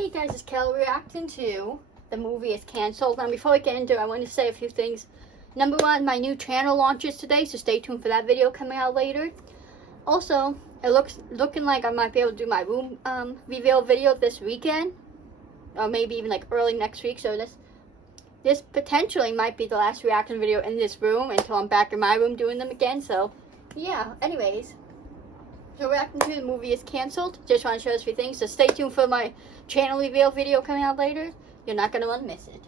Hey guys, it's Kel reacting to The Movie Is Cancelled. Now before I get into it, I want to say a few things. Number one, my new channel launches today, so stay tuned for that video coming out later. Also, it looking like I might be able to do my room reveal video this weekend, or maybe even like early next week. So this potentially might be the last reaction video in this room until I'm back in my room doing them again. So yeah, anyways. So reacting to The Movie Is Cancelled. Just want to show us a few things. So stay tuned for my channel reveal video coming out later. You're not going to want to miss it.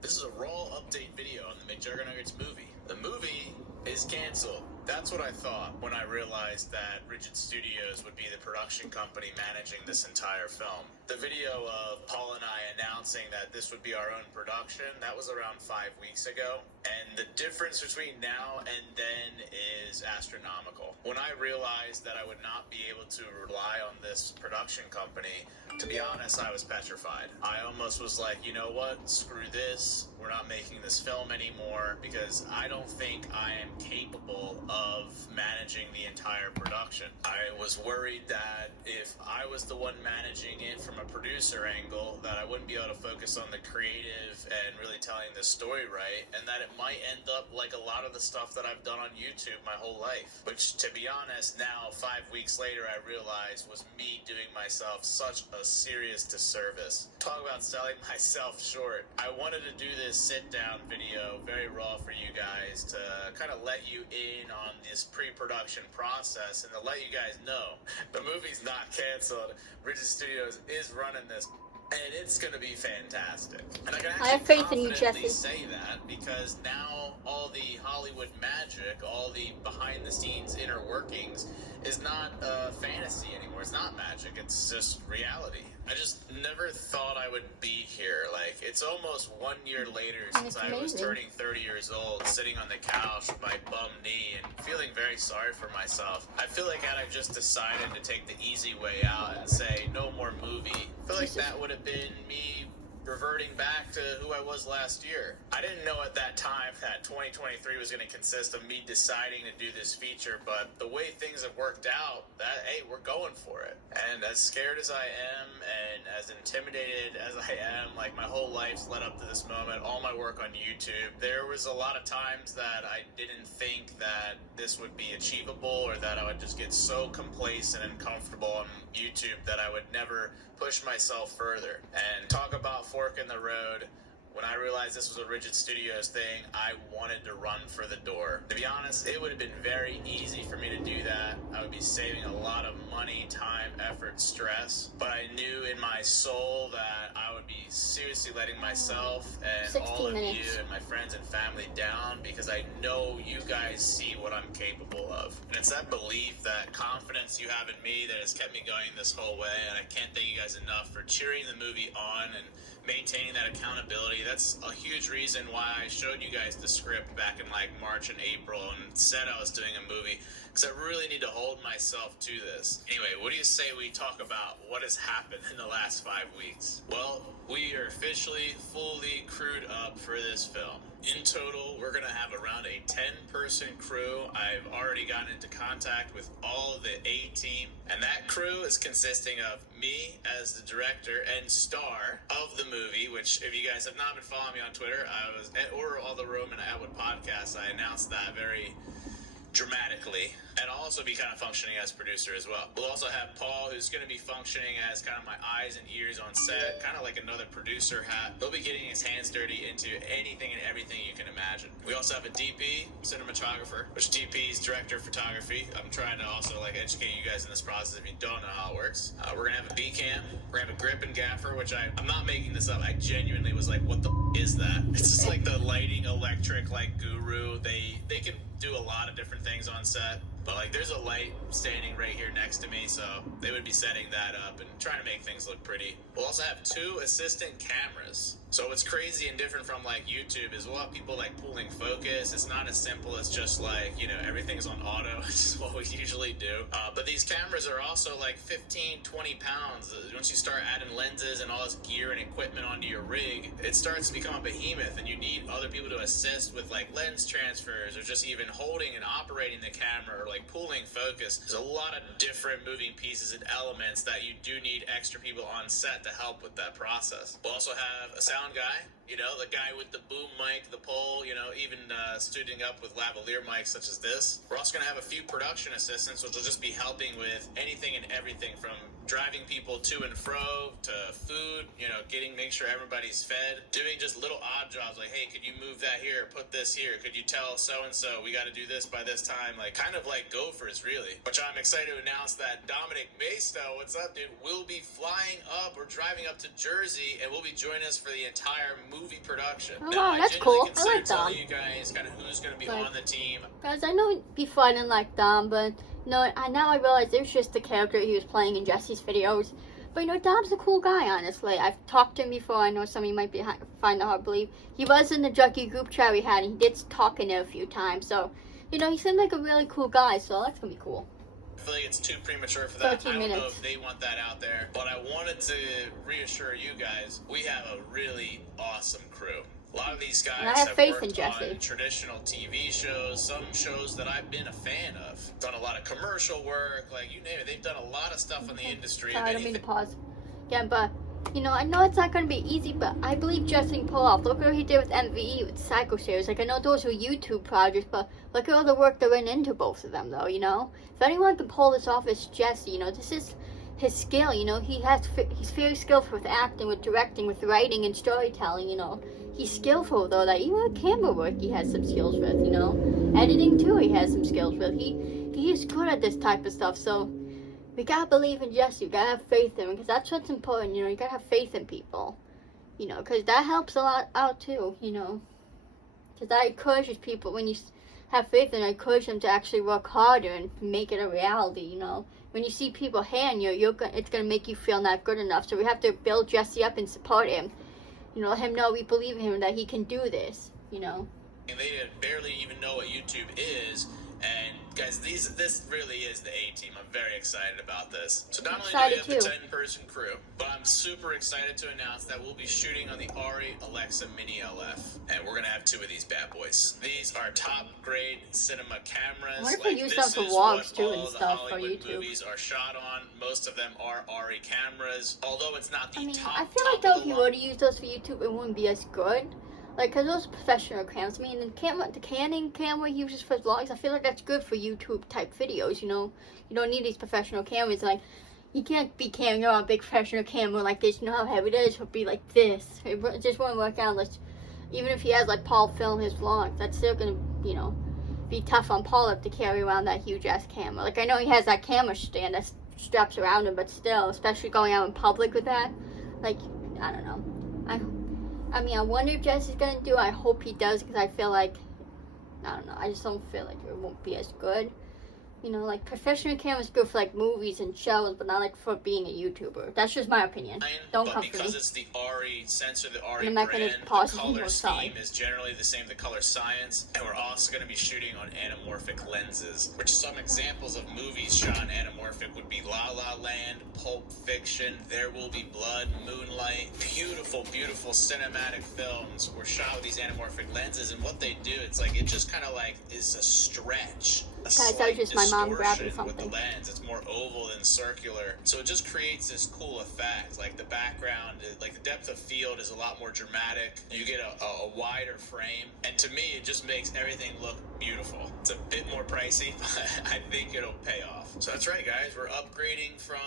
This is a raw update video on the McJuggernuggets movie. The movie is canceled. That's what I thought when I realized that Rigid Studios would be the production company managing this entire film. The video of Paul and I announcing that this would be our own production, that was around 5 weeks ago. And the difference between now and then is astronomical. When I realized that I would not be able to rely on this production company, to be honest, I was petrified. I almost was like, you know what, screw this. We're not making this film anymore because I don't think I am capable of managing the entire production. I was worried that if I was the one managing it from a producer angle, that I wouldn't be able to focus on the creative and really telling the story right, and that it might end up like a lot of the stuff that I've done on YouTube my whole life, which, to be honest, now 5 weeks later I realized was me doing myself such a serious disservice. Talk about selling myself short. I wanted to do this sit-down video, very raw for you guys, to kind of let you in on this pre-production process and to let you guys know the movie's not canceled. Rigid Studios is running this, and it's going to be fantastic. And I can actually have faith in you, confidently Jesse. say that because now all the Hollywood magic, all the behind-the-scenes inner workings is not fantasy anymore. It's not magic. It's just reality. I just never thought I would be here. Like, it's almost 1 year later since I was turning 30 years old, sitting on the couch with my bum knee and feeling very sorry for myself. I feel like had I just decided to take the easy way out and say no more movie, I feel like that would have been me reverting back to who I was last year. I didn't know at that time that 2023 was going to consist of me deciding to do this feature, but the way things have worked out, that, hey, we're going for it. And as scared as I am and as intimidated as I am, like my whole life's led up to this moment, all my work on YouTube, there was a lot of times that I didn't think that this would be achievable or that I would just get so complacent and comfortable on YouTube that I would never push myself further. And talk about fork in the road. When I realized this was a Rigid Studios thing, I wanted to run for the door. To be honest, it would have been very easy for me to do that. I would be saving a lot of money, time, effort, stress. But I knew in my soul that I would be seriously letting myself and all of you and my friends and family down because I know you guys see what I'm capable of. And it's that belief, that confidence you have in me that has kept me going this whole way. And I can't thank you guys enough for cheering the movie on and maintaining that accountability. That's a huge reason why I showed you guys the script back in like March and April and said I was doing a movie, because I really need to hold myself to this. Anyway, what do you say we talk about what has happened in the last 5 weeks? Well, we are officially fully crewed up for this film. In total, we're going to have around a 10-person crew. I've already gotten into contact with all of the A-team, and that crew is consisting of me as the director and star of the movie, which if you guys have not been following me on Twitter, or all the Roman Atwood podcasts, I announced that very dramatically, and I'll also be kind of functioning as producer as well. We'll also have Paul, who's going to be functioning as kind of my eyes and ears on set, kind of like another producer hat. He'll be getting his hands dirty into anything and everything you can imagine. We also have a DP, cinematographer, which DP is director of photography. I'm trying to also like educate you guys in this process if you don't know how it works. We're going to have a B-cam. We're going to have a grip and gaffer, which I'm not making this up. I genuinely was like, what the is that? It's just like the lighting electric like guru. They can do a lot of different things on set, but like there's a light standing right here next to me, so they would be setting that up and trying to make things look pretty. We'll also have 2 assistant cameras. So what's crazy and different from like YouTube is we'll have people like pulling focus. It's not as simple as just like, you know, everything's on auto, which is what we usually do. But these cameras are also like 15, 20 pounds. Once you start adding lenses and all this gear and equipment onto your rig, it starts to become a behemoth, and you need other people to assist with like lens transfers or just even holding and operating the camera, or like pooling focus, there's a lot of different moving pieces and elements that you do need extra people on set to help with that process. We'll also have a sound guy, you know, the guy with the boom mic, the pole, you know, even studing up with lavalier mics such as this. We're also going to have a few production assistants, which will just be helping with anything and everything from driving people to and fro to food, you know, make sure everybody's fed, doing just little odd jobs like, hey, could you move that here, put this here, could you tell so-and-so we got to do this by this time, like kind of like gophers really. Which I'm excited to announce that Dominic Bastow, what's up dude, will be flying up or driving up to Jersey and will be joining us for the entire movie production. Oh now, wow, that's cool. I like telling Dom. you guys kind of who's going to be Like, on the team. Guys, I know before I didn't like Dom, but no, now I realize it was just the character he was playing in Jesse's videos. But you know, Dom's a cool guy, honestly. I've talked to him before. I know some of you might find it hard to believe. He was in the Juggy group chat we had, and he did talk in there a few times. So, you know, he seemed like a really cool guy, so that's going to be cool. I feel like it's too premature for that. 13 I don't know minutes. if they want that out there, but I wanted to reassure you guys, we have a really awesome crew. A lot of these guys And I have faith in worked Jesse. on traditional TV shows, some shows that I've been a fan of. Done a lot of commercial work, like you name it. They've done a lot of stuff in the industry. Sorry, I don't mean to pause. Yeah, but, you know, I know it's not going to be easy, but I believe Jesse can pull off. Look at what he did with MVE, with KCoStreams. Like, I know those were YouTube projects, but look at all the work that went into both of them, though, you know? If anyone can pull this off, it's Jesse, you know? This is his skill, you know? He's very skillful with acting, with directing, with writing and storytelling, you know? He's skillful, though, that even with camera work he has some skills with, you know? Editing, too, he has some skills with. He is good at this type of stuff, so we gotta believe in Jesse. We gotta have faith in him, because that's what's important, you know? You gotta have faith in people, you know? Because that helps a lot out, too, you know? Because that encourages people, when you have faith in them, encourage them to actually work harder and make it a reality, you know? When you see people hand you, it's gonna make you feel not good enough, so we have to build Jesse up and support him. You know, let him know we believe in him, that he can do this, you know. And they barely even know what YouTube is. And guys, this really is the A-team. I'm very excited about this. So not only do we have the 10-person crew, but I'm super excited to announce that we'll be shooting on the ARRI Alexa Mini LF. And we're going to have 2 of these bad boys. These are top-grade cinema cameras. I wonder if they use them for vlogs, too, and stuff for YouTube. Movies are shot on. Most of them are ARRI cameras. Although it's not the top. I feel like, though, if you were to use those for YouTube, it wouldn't be as good. Like, because those are professional cameras. I mean, the Canon camera he uses for vlogs, I feel like that's good for YouTube-type videos, you know? You don't need these professional cameras. Like, you can't be carrying around a big professional camera like this. You know how heavy it is? It'll be like this. It just won't work out unless, even if he has, like, Paul film his vlogs, that's still going to, you know, be tough on Paul to carry around that huge-ass camera. Like, I know he has that camera stand that straps around him, but still, especially going out in public with that, like, I don't know. I mean, I wonder if Jesse's gonna do it. I hope he does, because I feel like, I don't know, I just don't feel like it won't be as good. You know, like, professional camera's good for, like, movies and shows, but not, like, for being a YouTuber. That's just my opinion. Don't come for me. Because it's the ARRI sensor, the ARRI I'm not brand, gonna pause the color scheme is generally the same, the color science, and we're also going to be shooting on anamorphic lenses, which some examples of movies shot on anamorphic would be La La Land, Pulp Fiction, There Will Be Blood, Moonlight. Beautiful, beautiful cinematic films were shot with these anamorphic lenses, and what they do, it's like, it just kind of like is a stretch. Guys, that was just my mom grabbing something. With the lens, it's more oval than circular, so it just creates this cool effect. Like the background, like the depth of field is a lot more dramatic. You get a wider frame, and to me, it just makes everything look beautiful. It's a bit more pricey, but I think it'll pay off. So that's right, guys. We're upgrading from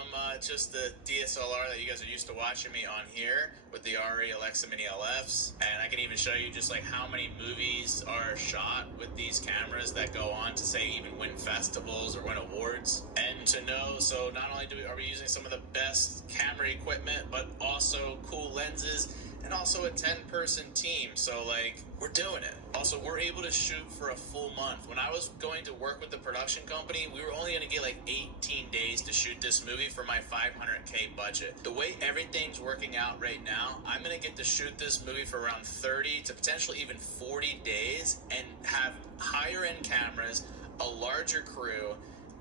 just the DSLR that you guys are used to watching me on here with the ARRI Alexa Mini LFs, and I can even show you just like how many movies are shot with these cameras that go on to say even win festivals or win awards. And to know, so not only are we using some of the best camera equipment, but also cool lenses, and also a 10-person team. So like, we're doing it. Also, we're able to shoot for a full month. When I was going to work with the production company, we were only going to get like 18 days to shoot this movie for my $500K budget. The way everything's working out right now, I'm going to get to shoot this movie for around 30 to potentially even 40 days and have higher end cameras, a larger crew,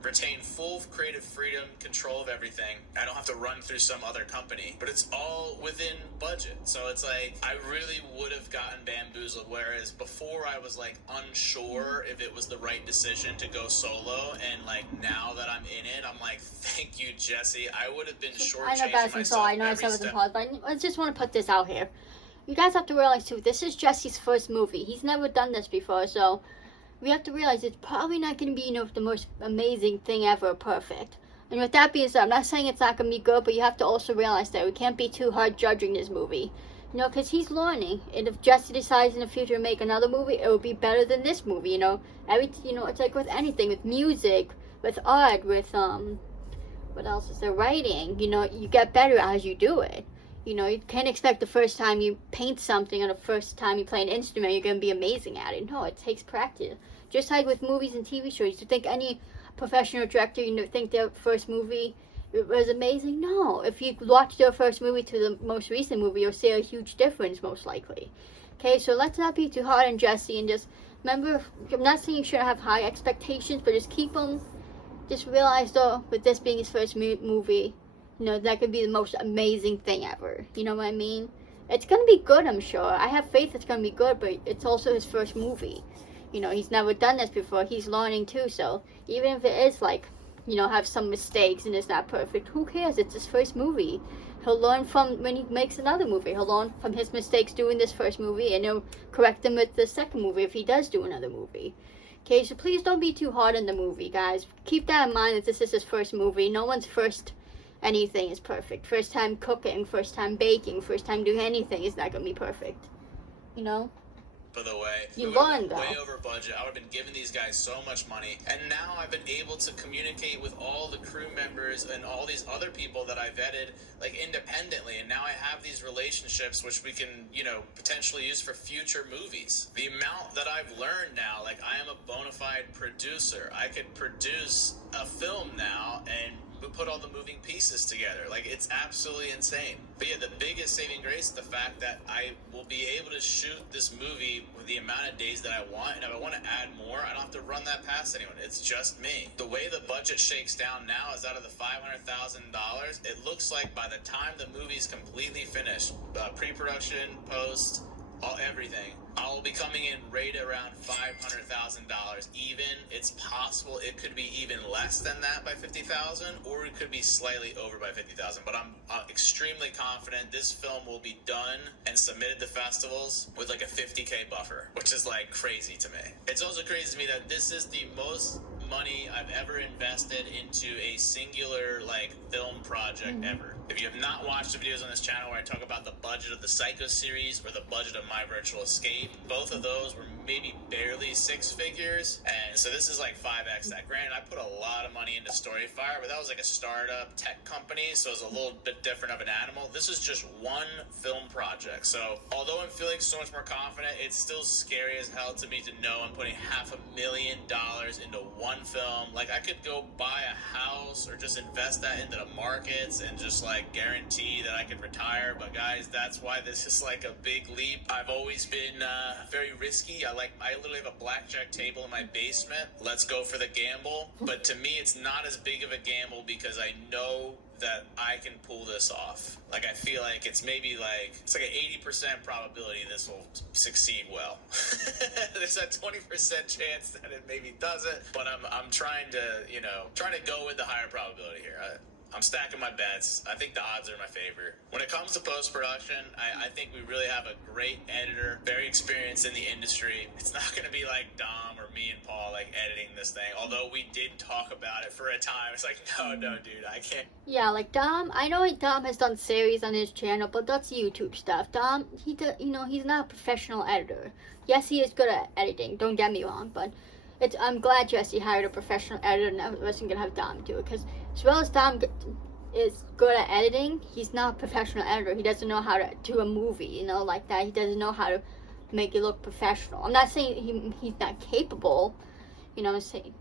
retain full creative freedom, control of everything. I don't have to run through some other company, but it's all within budget. So it's like, I really would have gotten bamboozled, whereas before I was like unsure if it was the right decision to go solo, and like now that I'm in it, I'm like, thank you, Jesse. I would have been shortchanging myself. I know I said it was paused, but I just want to put this out here. You guys have to realize too, this is Jesse's first movie. He's never done this before, so we have to realize it's probably not going to be, the most amazing thing ever, perfect. And with that being said, I'm not saying it's not going to be good, but you have to also realize that we can't be too hard judging this movie. Because he's learning, and if Jesse decides in the future to make another movie, it will be better than this movie, it's like with anything, with music, with art, with, what else is there, writing, you get better as you do it. You can't expect the first time you paint something or the first time you play an instrument, you're going to be amazing at it. No, it takes practice. Just like with movies and TV shows, you think any professional director, think their first movie was amazing? No. If you watch their first movie to the most recent movie, you'll see a huge difference, most likely. Okay, so let's not be too hard on Jesse, and just remember, I'm not saying you shouldn't have high expectations, but just keep them, just realize though, with this being his first movie, that could be the most amazing thing ever. You know what I mean? It's going to be good, I'm sure. I have faith it's going to be good, but it's also his first movie. He's never done this before. He's learning too, so even if it is like, have some mistakes and it's not perfect, who cares? It's his first movie. He'll learn from when he makes another movie. He'll learn from his mistakes doing this first movie, and he'll correct them with the second movie if he does do another movie. Okay, so please don't be too hard on the movie, guys. Keep that in mind that this is his first movie. No one's first anything is perfect. First time cooking, first time baking, first time doing anything is not going to be perfect. By the way, you learned though. Way over budget. I would have been giving these guys so much money, and now I've been able to communicate with all the crew members and all these other people that I vetted like independently, and now I have these relationships which we can, potentially use for future movies. The amount that I've learned now, like I am a bona fide producer. I could produce a film now and put all the moving pieces together. Like, it's absolutely insane. But yeah, the biggest saving grace is the fact that I will be able to shoot this movie with the amount of days that I want, and if I want to add more, I don't have to run that past anyone. It's just me. The way the budget shakes down now is out of the $500,000, it looks like by the time the movie's completely finished, pre-production, post, everything, I'll be coming in right around $500,000 even. It's possible it could be even less than that by $50,000, or it could be slightly over by $50,000. But I'm extremely confident this film will be done and submitted to festivals with like a $50K buffer, which is like crazy to me. It's also crazy to me that this is the most money I've ever invested into a singular like film project ever. If you have not watched the videos on this channel where I talk about the budget of the Psycho series or the budget of My Virtual Escape, both of those were maybe barely six figures, and so this is like 5x that. Granted, I put a lot of money into Storyfire, but that was like a startup tech company, so it's a little bit different of an animal. This is just one film project, so although I'm feeling so much more confident, it's still scary as hell to me to know I'm putting $500,000 into one film. Like, I could go buy a house or just invest that into the markets and just like guarantee that I could retire, but guys, that's why this is like a big leap. I've always been very risky. I literally have a blackjack table in my basement. Let's go for the gamble. But to me, it's not as big of a gamble because I know that I can pull this off. Like, I feel like it's maybe like, it's like an 80% probability this will succeed well. There's a 20% chance that it maybe doesn't, but I'm trying to, trying to go with the higher probability here. I'm stacking my bets. I think the odds are in my favor. When it comes to post-production, I think we really have a great editor, very experienced in the industry. It's not going to be like Dom or me and Paul, like, editing this thing, although we did talk about it for a time. It's like, no, dude, I can't. Yeah, like Dom, I know Dom has done series on his channel, but that's YouTube stuff. Dom, he's not a professional editor. Yes, he is good at editing, don't get me wrong, but I'm glad Jesse hired a professional editor and I wasn't going to have Dom do it, because as well as Dom is good at editing, he's not a professional editor. He doesn't know how to do a movie, like that. He doesn't know how to make it look professional. I'm not saying he's not capable, I'm saying,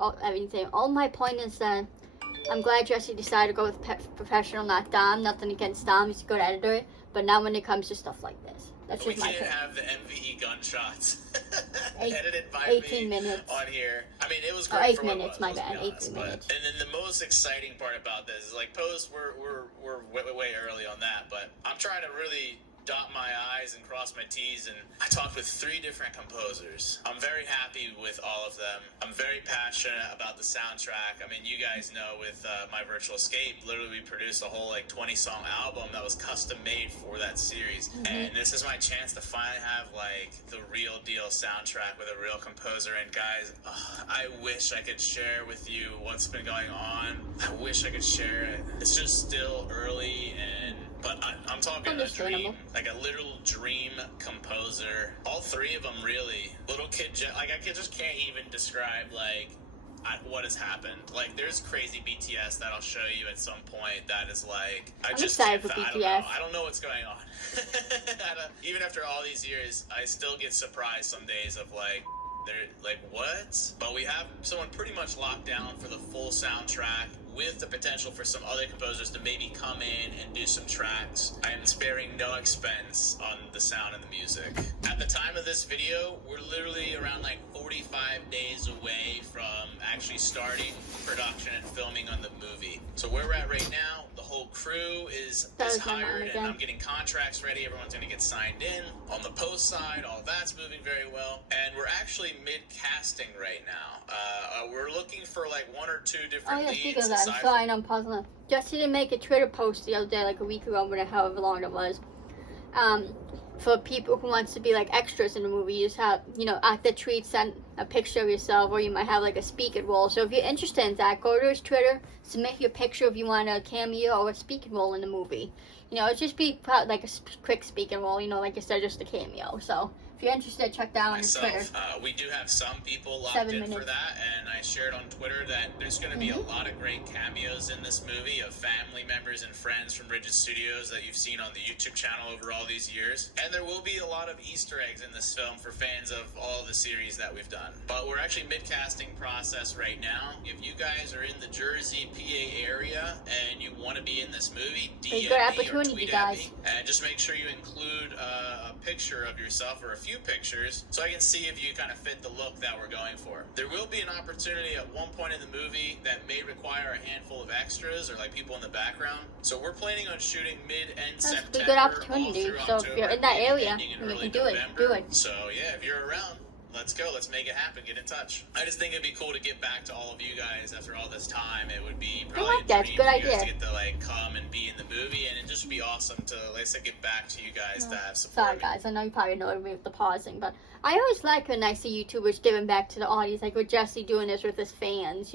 all my point is that I'm glad Jesse decided to go with professional, not Dom. Nothing against Dom, he's a good editor, but not when it comes to stuff like this. That's We just my didn't opinion. have the MVE gunshots 8 edited by 18 me minutes. on here. I mean, it was Oh, great 8 for what it minutes, was, my let's be bad, 8 honest, minutes. And then the most exciting part about this is, like, post, we're way early on that, but I'm trying to really dot my I's and cross my T's, and I talked with 3 different composers. I'm very happy with all of them. I'm very passionate about the soundtrack. I mean, you guys know with My Virtual Escape, literally we produced a whole, like, 20-song album that was custom made for that series. And this is my chance to finally have, like, the real deal soundtrack with a real composer. And guys, I wish I could share with you what's been going on. I wish I could share it. It's just still early, but I'm talking a dream, like a literal dream composer. All 3 of them, really. Little kid, like, I just can't even describe, like, what has happened. Like, there's crazy BTS that I'll show you at some point that is like, I'm excited for BTS. I don't know what's going on. Even after all these years, I still get surprised some days of, like, they're like, what? But we have someone pretty much locked down for the full soundtrack, with the potential for some other composers to maybe come in and do some tracks. I am sparing no expense on the sound and the music. At the time of this video, we're literally around like 45 days away from actually starting production and filming on the movie. So where we're at right now, the whole crew is hired, and I'm getting contracts ready. Everyone's gonna get signed in. On the post side, all that's moving very well. And we're actually mid-casting right now. We're looking for like 1 or 2 different leads. I'm sorry, I'm pausing. Jesse didn't make a Twitter post the other day, like a week ago, however long it was. For people who wants to be like extras in the movie, you just have, at the tweet, send a picture of yourself, or you might have like a speaking role. So if you're interested in that, go to his Twitter, submit your picture if you want a cameo or a speaking role in the movie. It'll just be like a quick speaking role, like I said, just a cameo. So if you're interested, check that out on his Twitter. We do have some people locked in for that, and I shared on Twitter that there's going to be a lot of great cameos in this movie of family members and friends from Rigid Studios that you've seen on the YouTube channel over all these years. And there will be a lot of Easter eggs in this film for fans of all the series that we've done. But we're actually mid-casting process right now. If you guys are in the Jersey, PA area, and you want to be in this movie, DM me or tweet at me, and just make sure you include a picture of yourself or a few pictures so I can see if you kind of fit the look that we're going for. There will be an opportunity at one point in the movie that may require a handful of extras or like people in the background. So we're planning on shooting mid-end September. That's a good opportunity. So if you're in that area, you can do it. So yeah, if you're around, let's go. Let's make it happen. Get in touch. I just think it'd be cool to get back to all of you guys after all this time. It would be probably a dream for you guys to get to like come and be in the movie, and it'd just be awesome to, like I said, get back to you guys to have support. Sorry guys, I know you probably know me with the pausing, but I always like when I see YouTubers giving back to the audience, like with Jesse doing this with his fans,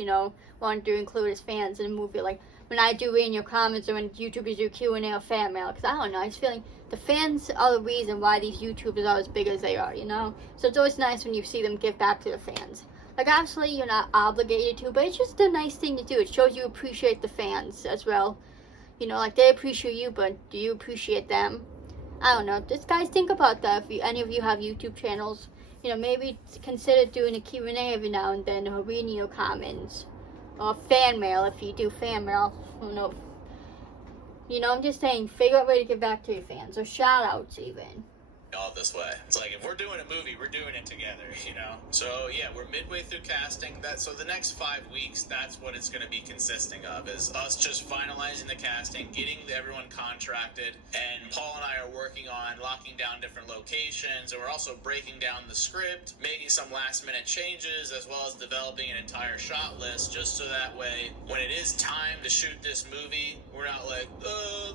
wanting to include his fans in a movie. Like when I do read your comments or when YouTubers do Q&A or fan mail, because I don't know, I just feeling the fans are the reason why these YouTubers are as big as they are, So it's always nice when you see them give back to the fans. Like, obviously, you're not obligated to, but it's just a nice thing to do. It shows you appreciate the fans as well. Like, they appreciate you, but do you appreciate them? I don't know. Just, guys, think about that. If any of you have YouTube channels, maybe consider doing a Q&A every now and then, or reading your comments. Or fan mail, if you do fan mail. I don't know. I'm just saying, figure out a way to give back to your fans, or shout-outs even. All this way. It's like, if we're doing a movie, we're doing it together, So, yeah, we're midway through casting. So the next 5 weeks, that's what it's going to be consisting of, is us just finalizing the casting, getting everyone contracted, and Paul and I are working on locking down different locations, and we're also breaking down the script, making some last-minute changes, as well as developing an entire shot list, just so that way, when it is time to shoot this movie, we're not like,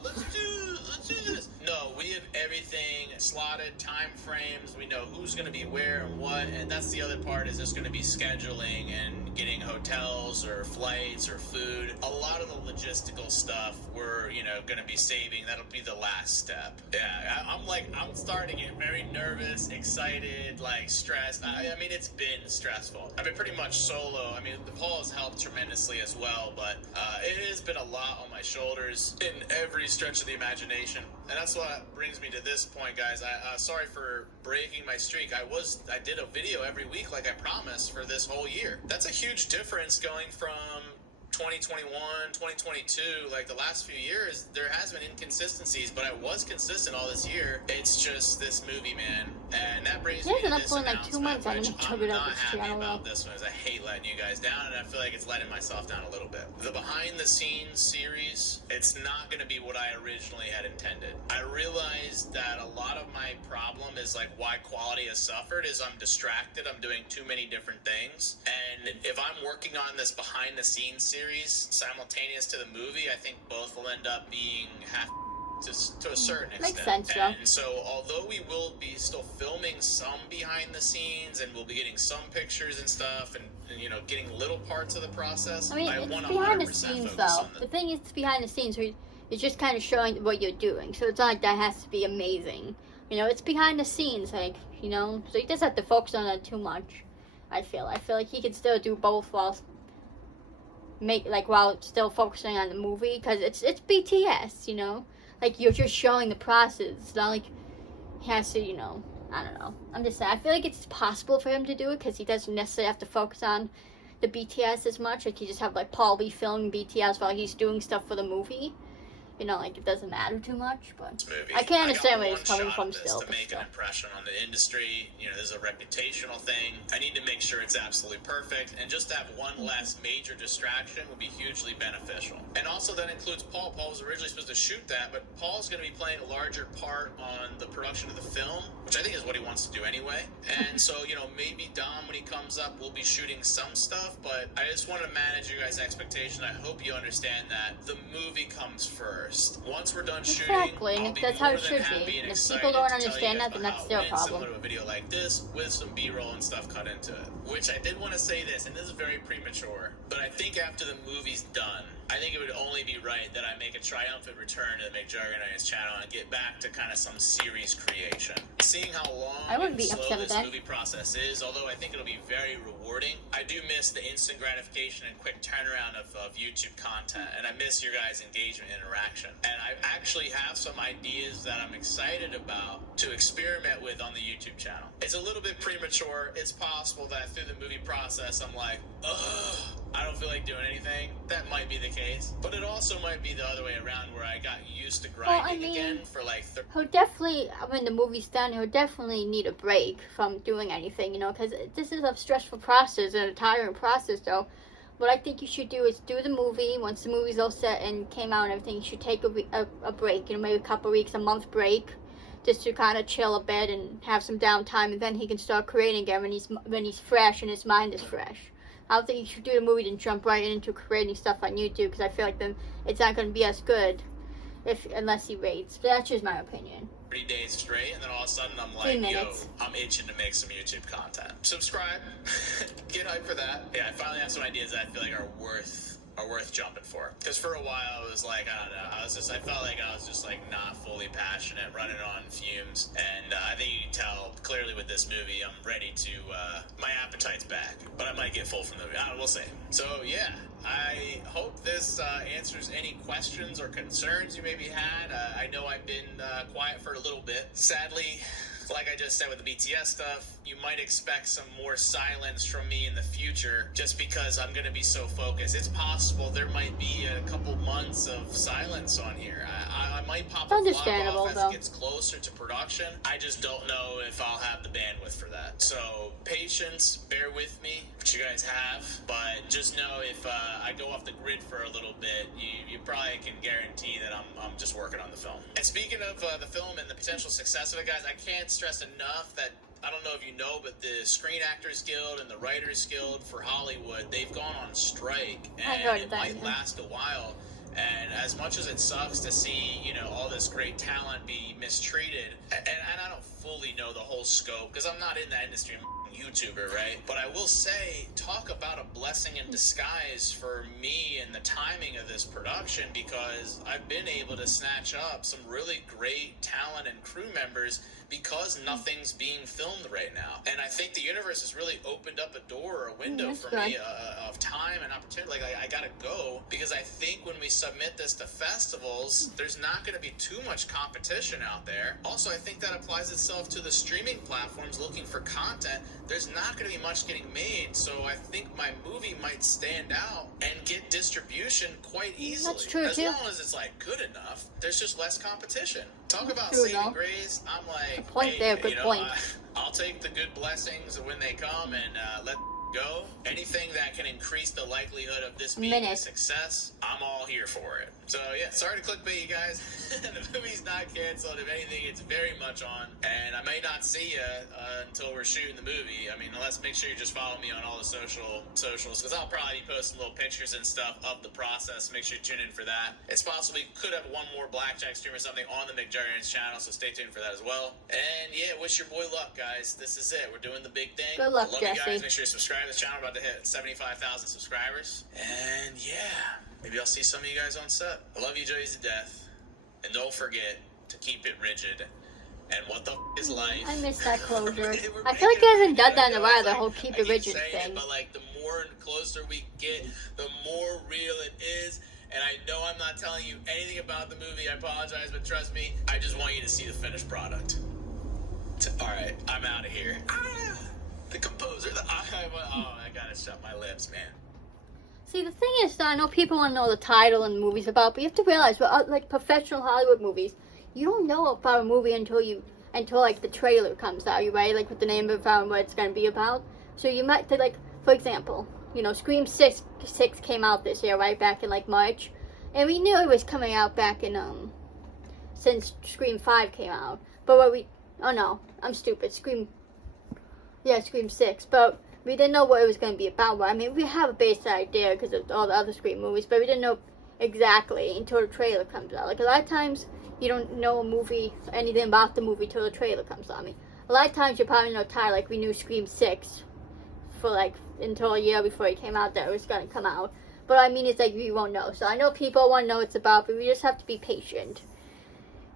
let's do this. No, we have everything slotted, time frames, we know who's going to be where and what, and that's the other part, is just going to be scheduling and getting hotels or flights or food. A lot of the logistical stuff we're, going to be saving. That'll be the last step. Yeah, I'm starting to get very nervous, excited, like stressed. I mean, it's been stressful. I've been pretty much solo. I mean, Paul has helped tremendously as well, but it has been a lot on my shoulders in every stretch of the imagination. And that's what brings me to this point, guys. Sorry for breaking my streak. I did a video every week like I promised for this whole year. That's a huge difference going from 2021, 2022, like the last few years, there has been inconsistencies, but I was consistent all this year. It's just this movie, man. And that brings me to this for like 2 months. announcement, which I'm not happy channel. about this one, as I hate letting you guys down, and I feel like it's letting myself down a little bit. The behind the scenes series, it's not going to be what I originally had intended. I realized that a lot of my problem is like why quality has suffered is I'm distracted. I'm doing too many different things. And if I'm working on this behind the scenes series simultaneous to the movie, I think both will end up being half to a certain extent. Makes sense, though. And so although we will be still filming some behind the scenes and we'll be getting some pictures and stuff and you know, getting little parts of the process, I mean, I it's 100% behind the scenes, though. The thing is, it's behind the scenes. It's just kind of showing what you're doing. So it's not like that has to be amazing. You know, it's behind the scenes, like, you know. So he doesn't have to focus on that too much, I feel. I feel like he can still do both while still focusing on the movie. Because it's BTS, you know. Like, you're just showing the process. It's not like he has to, you know, I don't know. I'm just saying, I feel like it's possible for him to do it because he doesn't necessarily have to focus on the BTS as much. Like, he just have, like, Paul be filming BTS while he's doing stuff for the movie. You know, like, it doesn't matter too much, but I can understand where he's coming from still. To make an impression on the industry, you know, this is a reputational thing. I need to make sure it's absolutely perfect, and just to have one less major distraction would be hugely beneficial. And also that includes Paul. Paul was originally supposed to shoot that, but Paul's going to be playing a larger part on the production of the film, which I think is what he wants to do anyway. And so, you know, maybe Dom, when he comes up, will be shooting some stuff, but I just want to manage you guys' expectation. I hope you understand that the movie comes first. Once we're done shooting, exactly, that's how it should be. And if people don't understand that, then that's their problem. Similar to a video like this with some B-roll and stuff cut into it. Which I did want to say this, and this is very premature, but I think after the movie's done, I think it would only be right that I make a triumphant return to the McJuggernaut's channel and get back to kind of some series creation. Seeing how long and slow this movie process is, although I think it'll be very rewarding, I do miss the instant gratification and quick turnaround of YouTube content, and I miss your guys' engagement and interaction. And I actually have some ideas that I'm excited about to experiment with on the YouTube channel. It's a little bit premature. It's possible that through the movie process, I'm like, ugh, I don't feel like doing anything. That might be the case. But it also might be the other way around where I got used to grinding again for like... He'll definitely, when the movie's done, he'll definitely need a break from doing anything, you know, because this is a stressful process and a tiring process, so what I think you should do is do the movie. Once the movie's all set and came out and everything, you should take a break, you know, maybe a couple of weeks, a month break, just to kind of chill a bit and have some downtime, and then he can start creating again when he's fresh and his mind is fresh. I don't think you should do the movie and jump right into creating stuff on YouTube, because I feel like then it's not going to be as good unless he rates. But that's just my opinion. 3 days straight, and then all of a sudden I'm like, yo, I'm itching to make some YouTube content. Subscribe. Get hyped for that. Yeah, I finally have some ideas that I feel like are worth jumping for. Because for a while I was like, I don't know, I felt like I was just like not fully passionate, running on fumes. And I think you can tell clearly with this movie, I'm ready to, my appetite's back. But I might get full from the movie. We'll see. So yeah, I hope this answers any questions or concerns you maybe had. I know I've been quiet for a little bit. Sadly, like I just said with the BTS stuff, you might expect some more silence from me in the future just because I'm going to be so focused. It's possible there might be a couple months of silence on here. I might pop a vlog off as it gets closer to production. I just don't know if I'll have the bandwidth for that. So patience, bear with me, which you guys have, but just know if I go off the grid for a little bit, you probably can guarantee that I'm just working on the film. And speaking of the film and the potential success of it, guys, I can't stress enough that, I don't know if you know, but the Screen Actors Guild and the Writers Guild for Hollywood, they've gone on strike, and it might last a while. And as much as it sucks to see, you know, all this great talent be mistreated, and I don't fully know the whole scope, because I'm not in that industry, I'm a YouTuber, right? But I will say, talk about a blessing in disguise for me and the timing of this production, because I've been able to snatch up some really great talent and crew members because nothing's being filmed right now. And I think the universe has really opened up a door or a window for me of time and opportunity. Like, I gotta go, because I think when we saw submit this to festivals, there's not going to be too much competition out there. Also, I think that applies itself to the streaming platforms looking for content. There's not going to be much getting made, so I think my movie might stand out and get distribution quite easily. That's true, as too. long as it's like good enough, there's just less competition. Talk about true, saving though. grace. I'm like, Good point hey, there, good you know, point. I'll take the good blessings when they come and let go. Anything that can increase the likelihood of this being a success, I'm all here for it. So yeah, sorry to clickbait you guys. The movie's not canceled. If anything, it's very much on. And I may not see you until we're shooting the movie. I mean, make sure you just follow me on all the socials, because I'll probably be posting little pictures and stuff of the process. Make sure you tune in for that. It's possible we could have one more blackjack stream or something on the juggienation channel, so stay tuned for that as well. And yeah, wish your boy luck, guys. This is it. We're doing the big thing. Good luck, Love Jesse. you guys. Make sure you subscribe to the channel. We're about to hit 75,000 subscribers. And yeah, maybe I'll see some of you guys on set. I love you, Joey's to death. And don't forget to keep it rigid. And what the is life? I miss that closure. I feel like he hasn't done that in a while, the whole keep it rigid thing. But like, the more closer we get, the more real it is. And I know I'm not telling you anything about the movie. I apologize, but trust me, I just want you to see the finished product. Alright, I'm out of here. The composer, I gotta shut my lips, man. See, the thing is, I know people want to know the title and the movie's about, but you have to realize, like professional Hollywood movies, you don't know about a movie until like the trailer comes out, right? Like with the name of it and what it's gonna be about. So you might, like, for example, you know, Scream 6 came out this year, right? Back in like March, and we knew it was coming out back in since Scream 5 came out. But oh no, I'm stupid. Scream 6, but we didn't know what it was going to be about. I mean, we have a basic idea because of all the other Scream movies, but we didn't know exactly until the trailer comes out. Like, a lot of times, you don't know a movie, anything about the movie till the trailer comes out. I mean, a lot of times you probably know title, like we knew Scream 6 for like until a year before it came out that it was going to come out. But I mean, it's like we won't know. So I know people want to know what it's about, but we just have to be patient.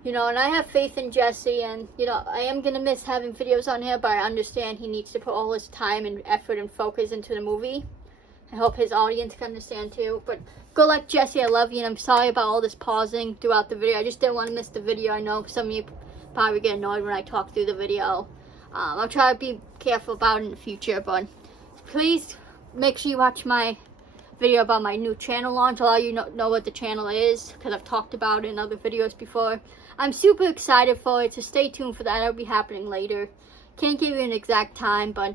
You know, and I have faith in Jesse, and, you know, I am going to miss having videos on here, but I understand he needs to put all his time and effort and focus into the movie. I hope his audience can understand, too. But good luck, Jesse. I love you, and I'm sorry about all this pausing throughout the video. I just didn't want to miss the video. I know some of you probably get annoyed when I talk through the video. I'll try to be careful about it in the future, but please make sure you watch my video about my new channel launch. A lot of you know what the channel is, because I've talked about it in other videos before. I'm super excited for it, so stay tuned for that. It'll be happening later. Can't give you an exact time, but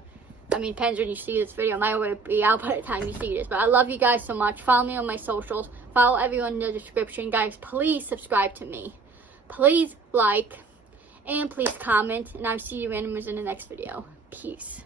I mean, depends when you see this video. It might already be out by the time you see this. But I love you guys so much. Follow me on my socials. Follow everyone in the description. Guys, please subscribe to me. Please like, and please comment. And I'll see you randomers in the next video. Peace.